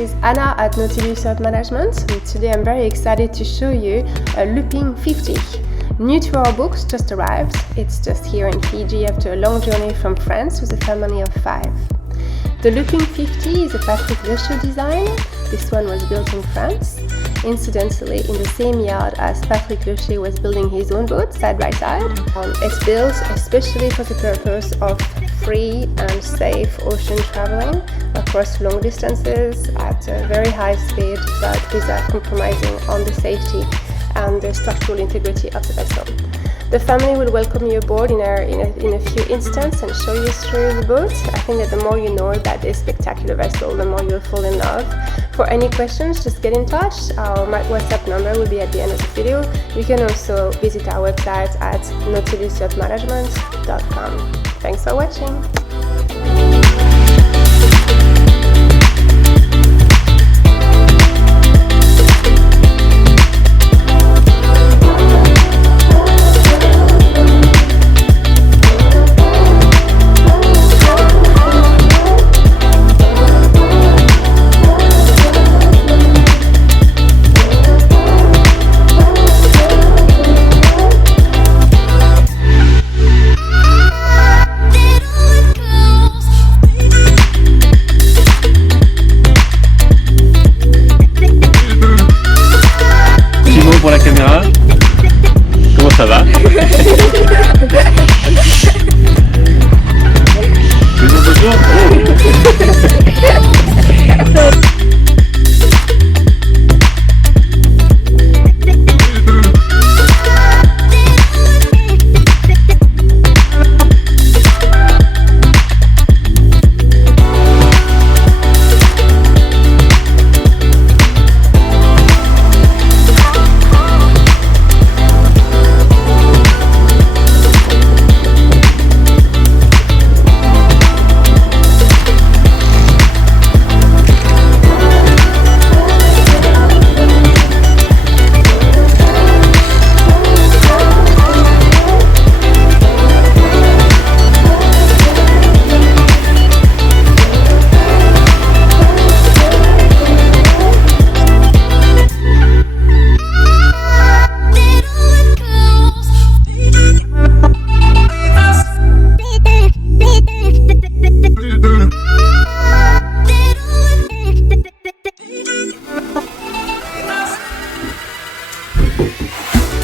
is Anna at Nautilus Yacht Management, and today I'm very excited to show you a Looping 50. New to our books, just arrived. It's just here in Fiji after a long journey from France with a family of 5. The Looping 50 is a Patrick Luscher design. This one was built in France, incidentally in the same yard as Patrick Luscher was building his own boat side by side. It's built especially for the purpose of free and safe ocean traveling across long distances at a very high speed, but without compromising on the safety and the structural integrity of the vessel. The family will welcome you aboard in a few instants and show you through the boat. I think that the more you know about this spectacular vessel, the more you'll fall in love. For any questions, just get in touch. Our WhatsApp number will be at the end of the video. You can also visit our website at nautilusyachtmanagement.com. Thanks for watching. Pour la caméra, comment ça va?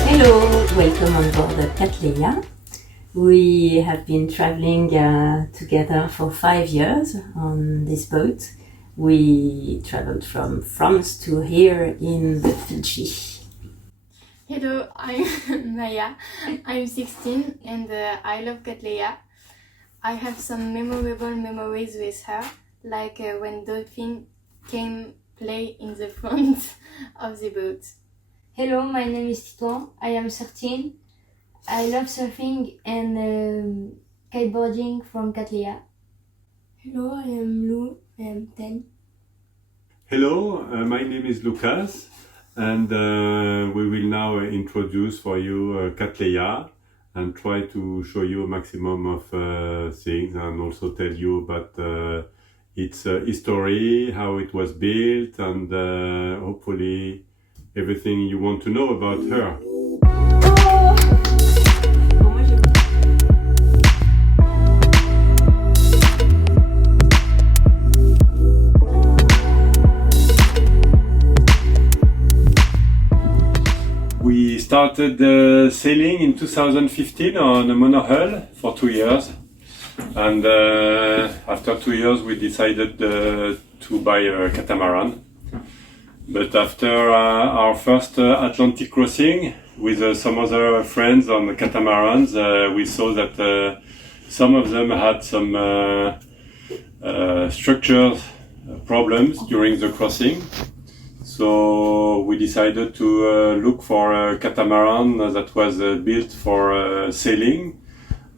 Hello, welcome on board the Catamaran. We have been traveling together for 5 years on this boat. We traveled from France to here in the Fiji. Hello, I'm Maya. I'm 16 and I love Catamaran. I have some memorable memories with her, like when dolphin came play in the front of the boat. Hello, my name is Titouan. I am 13. I love surfing and kiteboarding from Catamaran. Hello, I am Lou. I am 10. Hello, my name is Lucas, and we will now introduce for you Catamaran and try to show you a maximum of things and also tell you about its history, how it was built, and hopefully everything you want to know about her. We started sailing in 2015 on a monohull for 2 years, and after 2 years we decided to buy a catamaran. But after our first Atlantic crossing with some other friends on the catamarans, we saw that some of them had some structure problems during the crossing. So we decided to look for a catamaran that was built for sailing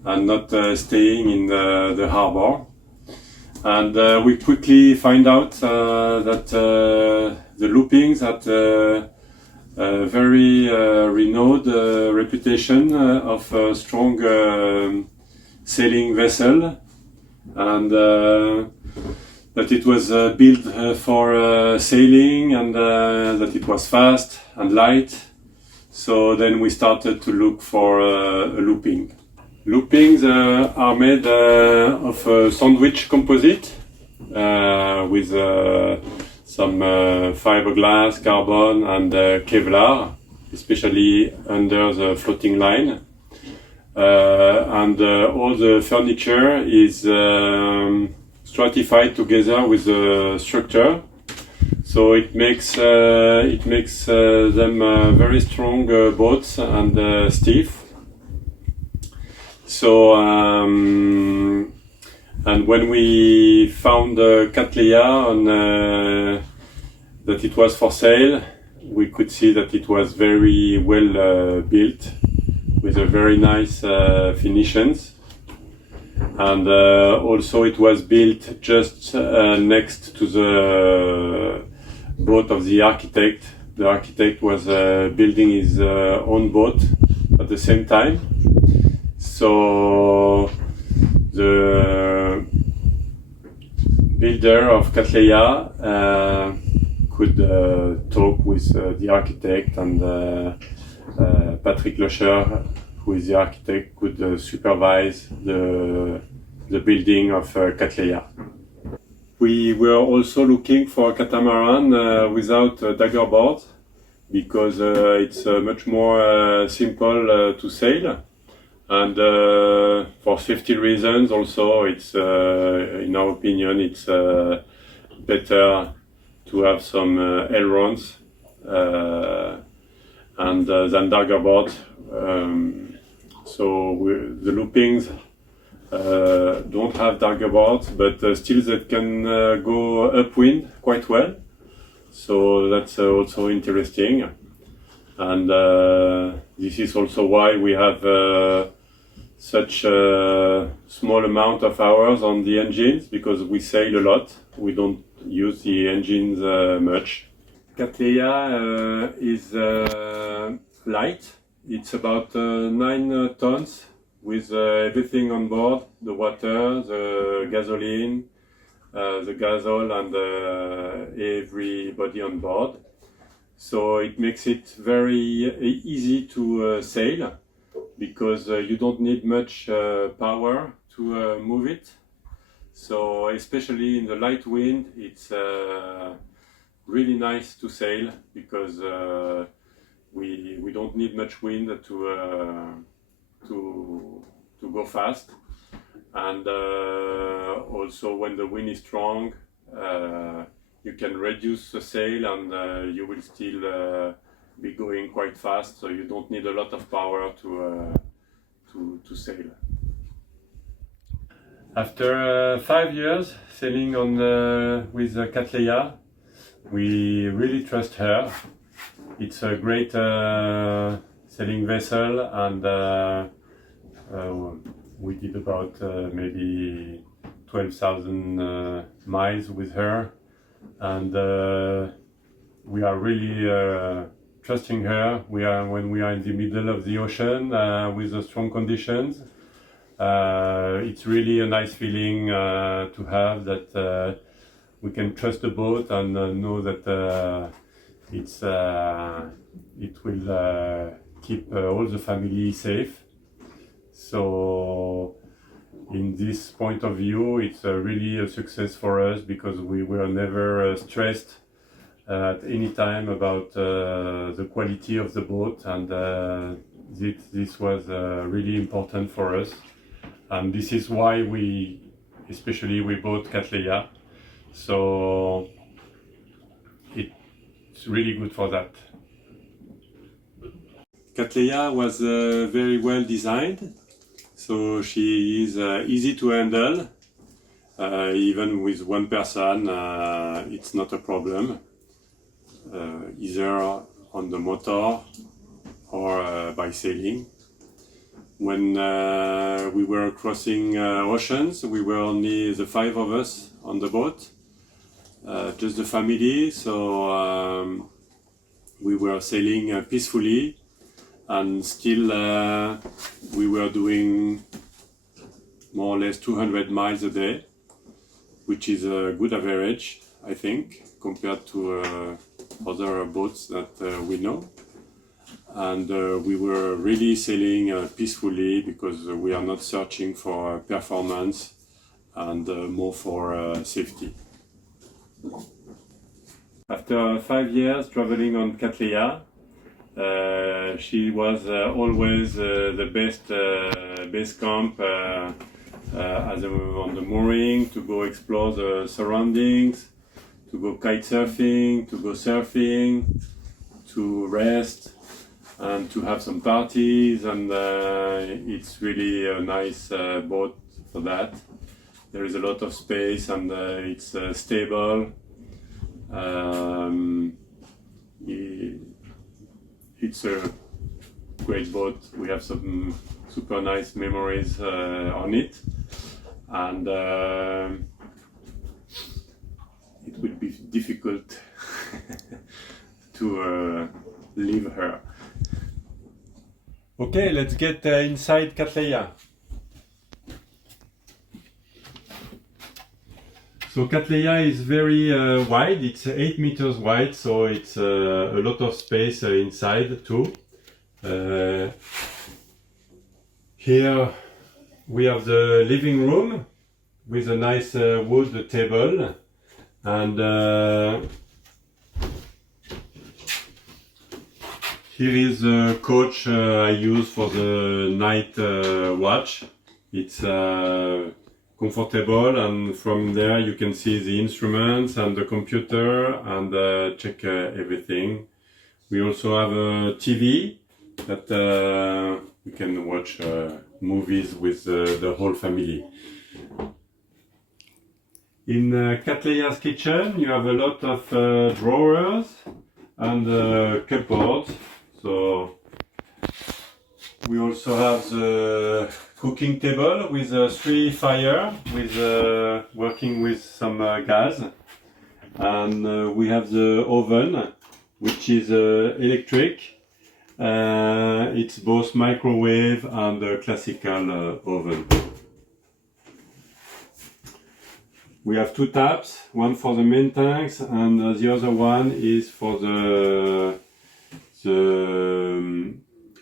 and not staying in the harbor. And we quickly find out that the Loopings had a very renowned reputation of a strong sailing vessel, and that it was built for sailing, and that it was fast and light. So then we started to look for a looping. Loopings are made of sandwich composite with some fiberglass, carbon and Kevlar, especially under the floating line. And all the furniture is stratified together with the structure. So it makes them very strong boats and stiff. So and when we found Cattleya on that it was for sale, we could see that it was very well built with a very nice finishes. And also it was built just next to the boat of the architect. The architect was building his own boat at the same time. So the builder of Cattleya could talk with the architect, and Patrick Luscher, who is the architect, could supervise the building of Cattleya. We were also looking for a catamaran without a dagger board, because it's much more simple to sail, and for safety reasons also, it's in our opinion it's better to have some ailerons and than dagger board. So the loopings don't have dagger boards, but still they can go upwind quite well. So that's also interesting. And this is also why we have such a small amount of hours on the engines, because we sail a lot. We don't use the engines much. Cattleya is light. It's about 9 tons with everything on board: the water, the gasoline, the gasol, and everybody on board. So it makes it very easy to sail, because you don't need much power to move it. So especially in the light wind, it's really nice to sail, because we don't need much wind to go fast. And also when the wind is strong, you can reduce the sail, and you will still be going quite fast, so you don't need a lot of power to sail. After 5 years sailing on with Cattleya, we really trust her. It's a great sailing vessel, and we did about maybe 12,000 miles with her, and we are really trusting her. When we are in the middle of the ocean with the strong conditions. It's really a nice feeling to have that we can trust the boat and know that it will keep all the family safe. So in this point of view, it's really a success for us, because we were never stressed at any time about the quality of the boat, and this was really important for us. And this is why we bought Cattleya. So it's really good for that. Cattleya was very well designed, so she is easy to handle. Even with one person, it's not a problem, either on the motor or by sailing. When we were crossing oceans, we were only the 5 of us on the boat, just the family, so we were sailing peacefully, and still we were doing more or less 200 miles a day. which is a good average, I think, compared to other boats that we know. And we were really sailing peacefully because we are not searching for performance and more for safety. After 5 years traveling on Cattleya, she was always the best base camp on the mooring, to go explore the surroundings, to go kite surfing, to go surfing, to rest, and to have some parties. And it's really a nice boat for that. There is a lot of space, and it's stable. It's a great boat. We have some super nice memories on it, and it would be difficult to leave her. Okay, let's get inside Cattleya. So Cattleya is very wide. It's 8 meters wide, so it's a lot of space inside too. Here we have the living room with a nice wood table, and here is the coach I use for the night watch. It's comfortable, and from there you can see the instruments and the computer and check everything. We also have a TV that we can watch movies with the whole family. In Cattleya's kitchen you have a lot of drawers and cupboards. So we also have the cooking table with 3 fire, with working with some gas, and we have the oven, which is electric. It's both microwave and a classical oven. We have 2 taps, one for the main tanks, and the other one is for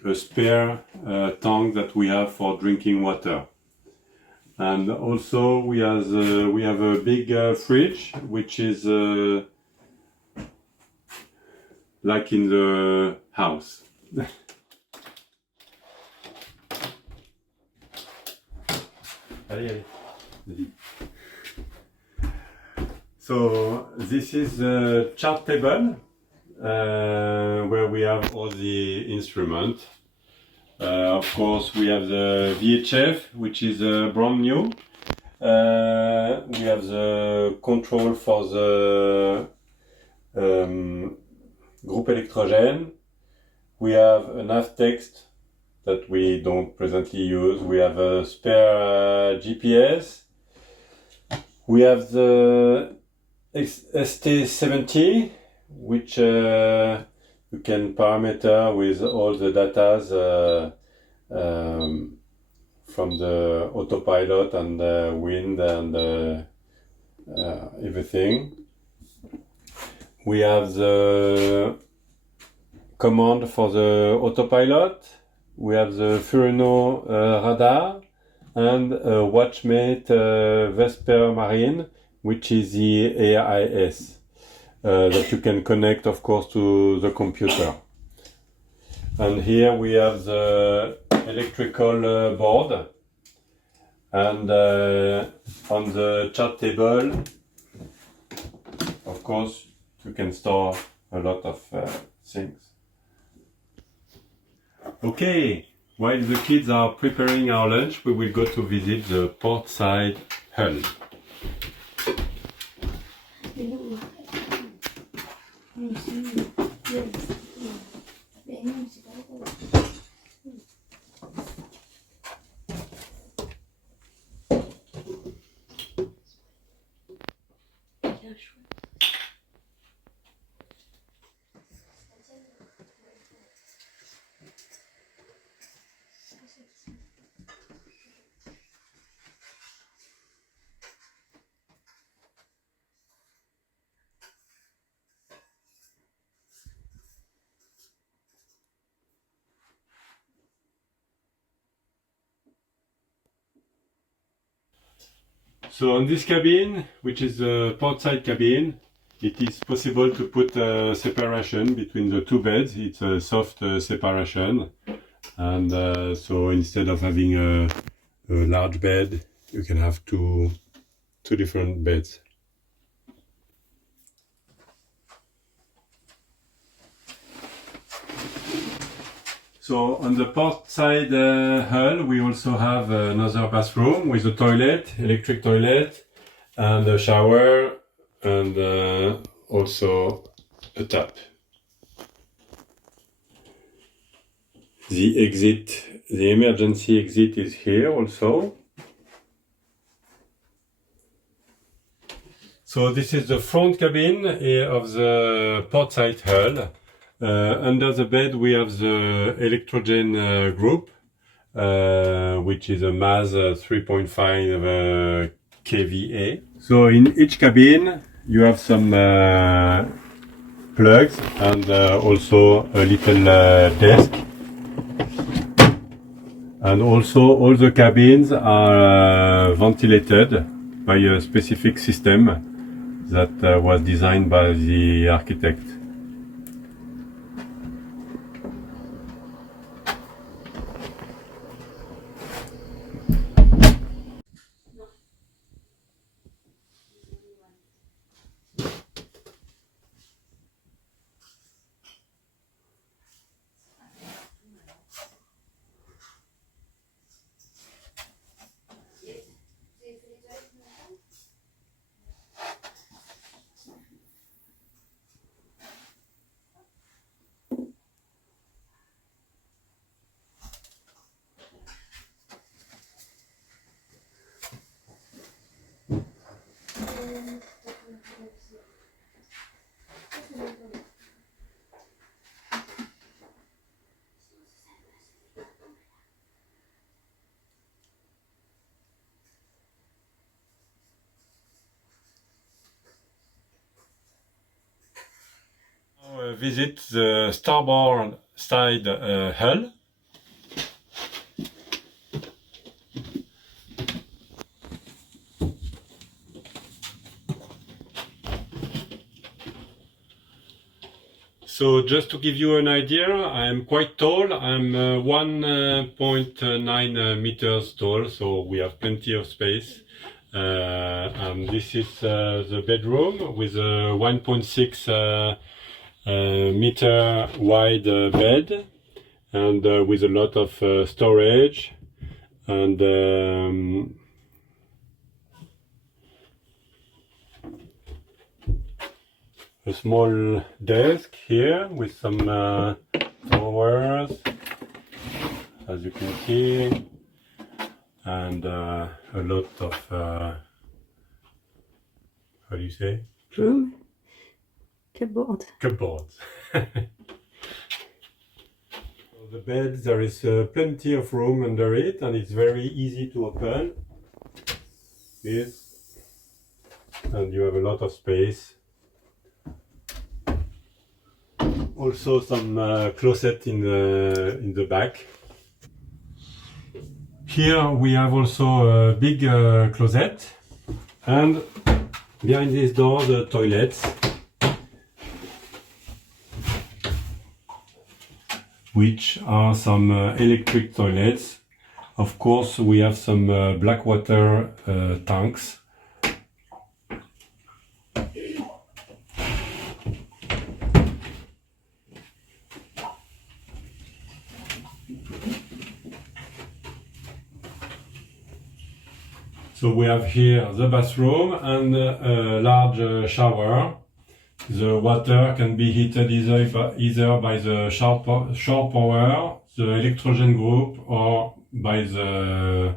a spare tank that we have for drinking water. And also we have a big fridge, which is like in the house. So this is the chart table, where we have all the instruments. Of course, we have the VHF, which is brand new. We have the control for the group electrogène. We have an text that we don't presently use. We have a spare GPS. We have the ST70, which you can parameter with all the data from the autopilot and the wind and everything. We have the command for the autopilot. We have the Furno radar and Watchmate Vesper Marine, which is the AIS. That you can connect, of course, to the computer. And here we have the electrical board, and on the chart table, of course, you can store a lot of things. Okay, while the kids are preparing our lunch, we will go to visit the Portside hull. So on this cabin, which is a portside cabin, it is possible to put a separation between the two beds. It's a soft separation, and so instead of having a large bed, you can have two different beds. So on the port side hull, we also have another bathroom with a toilet, electric toilet, and a shower, and also a tap. The exit, the emergency exit is here also. So this is the front cabin of the portside hull. Under the bed we have the electrogen group, which is a mass 3.5 kVA. So in each cabin you have some plugs and also a little desk. And also all the cabins are ventilated by a specific system that was designed by the architect. Visit the starboard side hull. So just to give you an idea, I'm quite tall. I'm 1.9 meters tall, so we have plenty of space. And this is the bedroom with a 1.6 meter wide bed, and with a lot of storage, and a small desk here with some drawers, as you can see, and a lot of how do you say? Room? Cupboard. Cupboards. The bed, there is plenty of room under it, and it's very easy to open this, and you have a lot of space. Also some closet in the back. Here we have also a big closet, and behind this door the toilets, which are some electric toilets. Of course we have some black water tanks. So we have here the bathroom and a large shower. The water can be heated either by the shore power, the electrogen group, or by the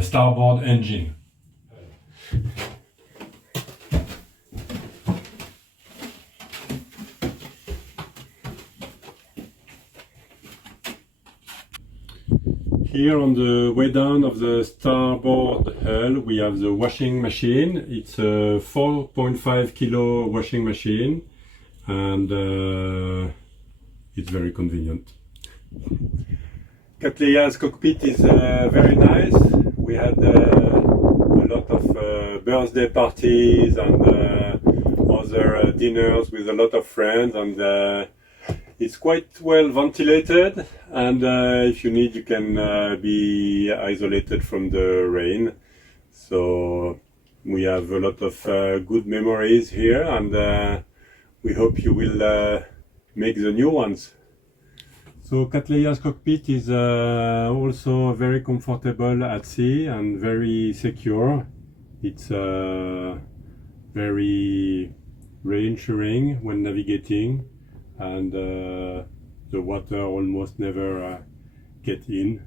starboard engine. Here on the way down of the starboard hull we have the washing machine. It's a 4.5 kilo washing machine, and it's very convenient. Catleia's cockpit is very nice. We had a lot of birthday parties and other dinners with a lot of friends, and it's quite well ventilated, and if you need you can be isolated from the rain. So we have a lot of good memories here, and we hope you will make the new ones. So Catleia's cockpit is also very comfortable at sea and very secure. It's very reassuring when navigating, and the water almost never get in.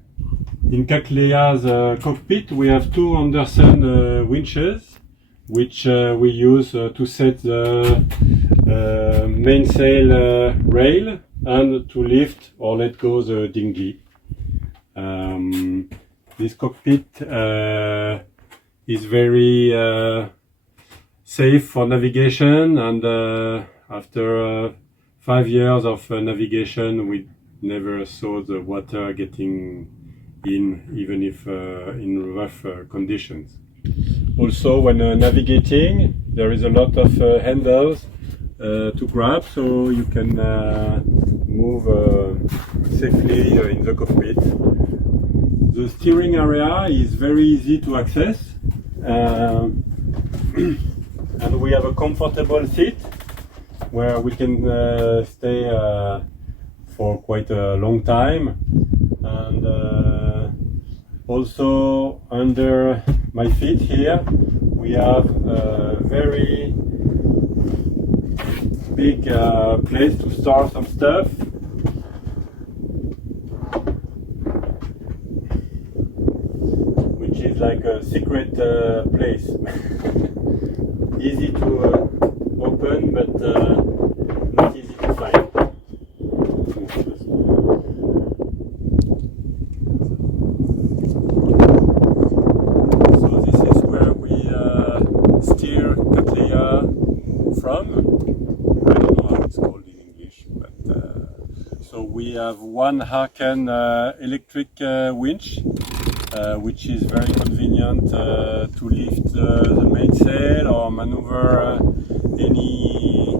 In Catleia's cockpit we have two undersand winches, which we use to set the mainsail rail and to lift or let go the dinghy. This cockpit is very safe for navigation, and after 5 years of navigation we never saw the water getting in, even if in rough conditions. Also when navigating there is a lot of handles to grab, so you can move safely in the cockpit. The steering area is very easy to access, and we have a comfortable seat where we can stay for quite a long time. And also under my feet here we have a very big place to store some stuff. Which is like a secret place. Easy to open, but not easy to find. So this is where we steer Catleia from. I don't know how it's called in English, but so we have one Harken electric winch, which is very convenient to lift the mainsail or maneuver any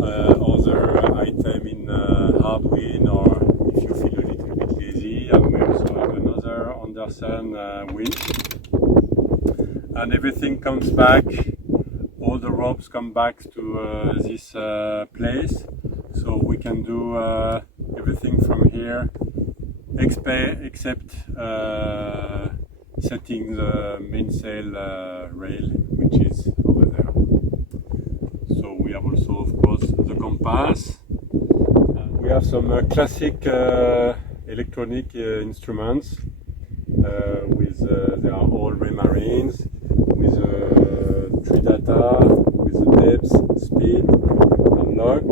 other item in hard wind, or if you feel a little bit lazy. And we also have another undersand winch, and everything comes back, all the ropes come back to this place, so we can do everything from here except setting the mainsail rail, which is over there. So we have also, of course, the compass. We have some classic electronic instruments with they are all remarines, with tree data, with the depth, speed, and log.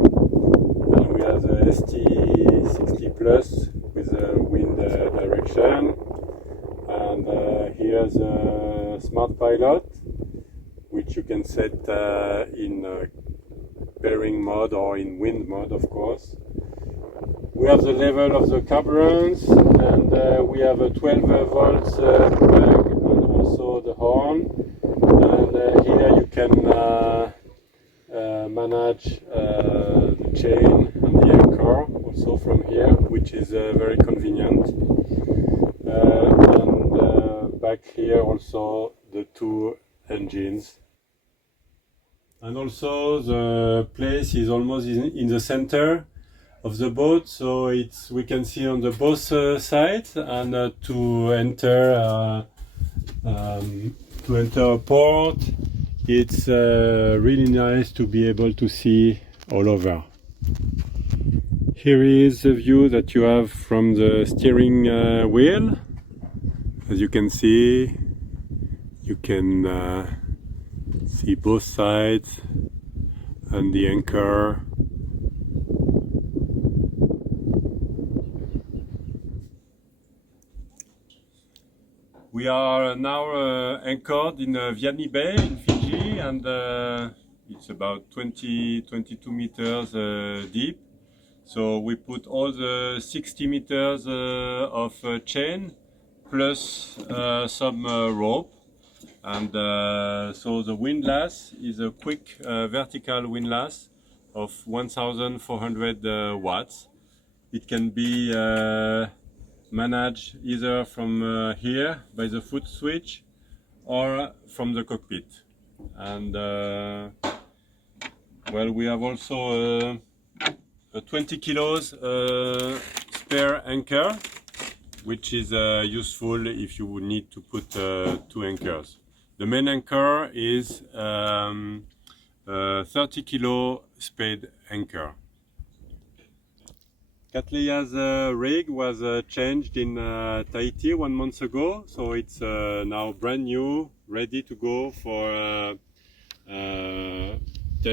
And we have the ST60 Plus with the wind direction. And here's a smart pilot, which you can set in bearing mode or in wind mode, of course. We have the level of the carburants, and we have a 12 volts plug, and also the horn. And here you can manage the chain and the anchor also from here, which is very convenient. And back here also the two engines. And also the place is almost in the center of the boat, so we can see on the both sides. And to enter a port, it's really nice to be able to see all over. Here is the view that you have from the steering wheel. As you can see, you can see both sides and the anchor. We are now anchored in Vianney Bay in Fiji, and it's about 22 meters deep. So we put all the 60 meters of chain plus some rope, And so the windlass is a quick vertical windlass of 1400 watts. It can be managed either from here by the foot switch or from the cockpit. And well, we have also a 20 kilos spare anchor, which is useful if you would need to put 2 anchors. The main anchor is 30 kilo spade anchor. Catleia's rig was changed in Tahiti 1 month ago, so it's now brand new, ready to go for 10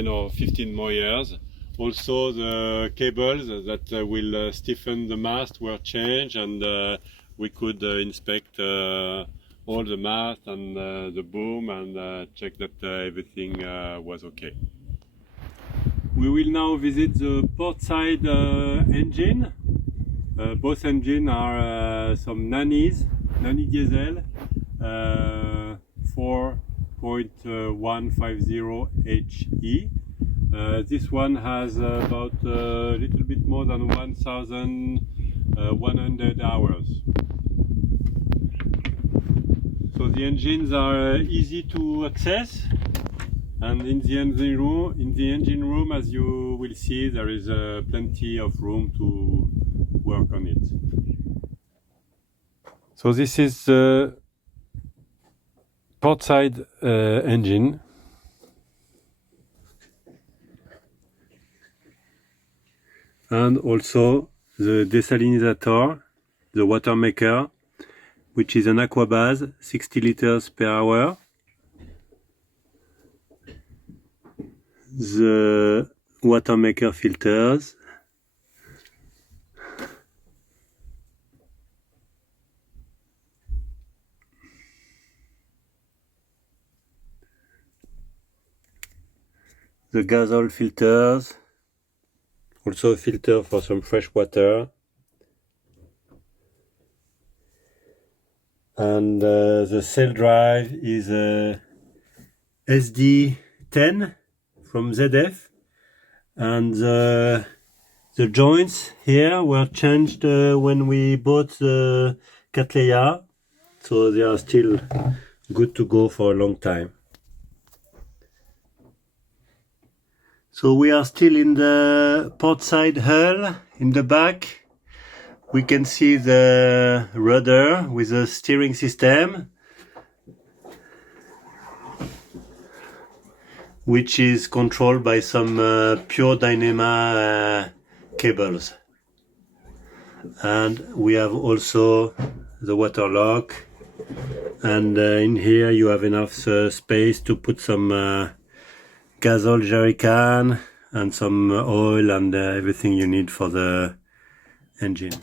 or 15 more years. Also the cables that will stiffen the mast were changed, and we could inspect all the mast and the boom and check that everything was okay. We will now visit the Portside Engine. Both engines are some Nanny diesel 4.150 HE. This one has about a little bit more than 1,100 hours. So the engines are easy to access, and in the engine room, as you will see, there is plenty of room to work on it. So this is the Portside engine. And also the desalinizator, the water maker, which is an Aquabase, 60 liters per hour. The water maker filters. The gasol filters. Also a filter for some fresh water. And the sail drive is a SD10 from ZF, and the joints here were changed when we bought the Catleia, so they are still good to go for a long time. So we are still in the portside hull. In the back we can see the rudder with a steering system, which is controlled by some pure Dynama cables. And we have also the water lock, and in here you have enough space to put some gasol jerry can and some oil and everything you need for the engine.